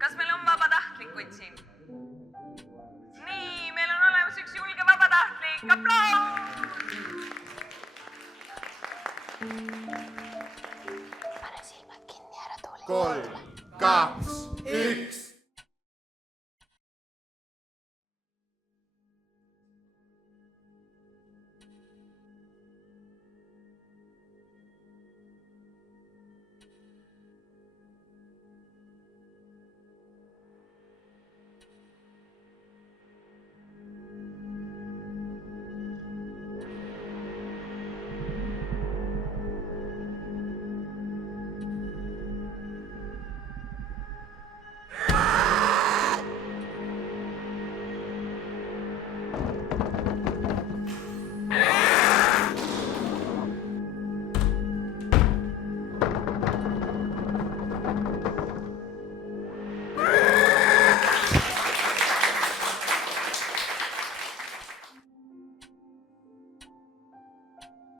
Kas meil on vabatahtlikud siin? Nii, meil on olemas üks julge vabatahtlik. Aplaus! Pane silmad kinni, ära tuuli. 3, 2, 1.